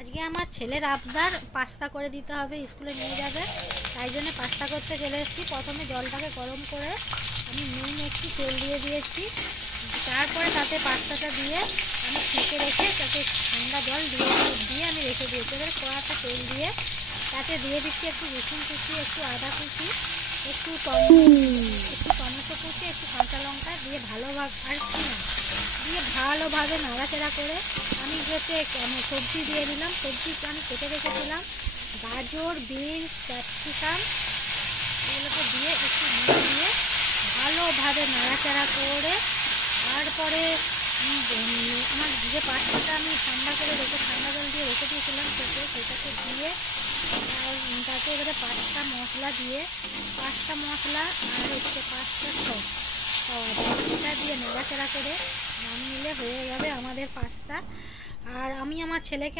আজকে আমার ছেলের আবদার পাস্তা করে দিতে হবে, স্কুলে নিয়ে যাবে, তাই জন্য পাস্তা করতে চলে এসেছি। প্রথমে জলটাকে গরম করে আমি নুন একটু তেল দিয়ে দিয়েছি, তারপরে তাতে পাস্তাটা দিয়ে আমি ছেঁকে রেখে তাতে ঠান্ডা জল দিয়ে আমি রেখে দিয়েছি। এবার কড়াতে তেল দিয়ে তাতে দিয়ে দিচ্ছি একটু রসুন কুচি, একটু আদা কুচি, একটু টমেটো কুচি, একটু কাঁচা লঙ্কা দিয়ে ভালোভাবে নাড়াচাড়া করে আমি সবজি দিয়ে দিলাম। সবজি আমি কেটে রেখেছিলাম, গাজর, বিনস, ক্যাপসিকাম, এগুলোকে দিয়ে একটু দিয়ে ভালোভাবে নাড়াচাড়া করে তারপরে আমার যে পাস্তাটা আমি ঠান্ডা জল দিয়ে রেখে দিয়েছিলাম সেটাকে দিয়ে তাতে এবারে পাস্তা মশলা আর পাস্তা সস সেটা দিয়ে নাড়াচাড়া করে নামিয়ে নিলে হয়ে যাবে আমাদের পাস্তা। আর আমি আমার ছেলেকে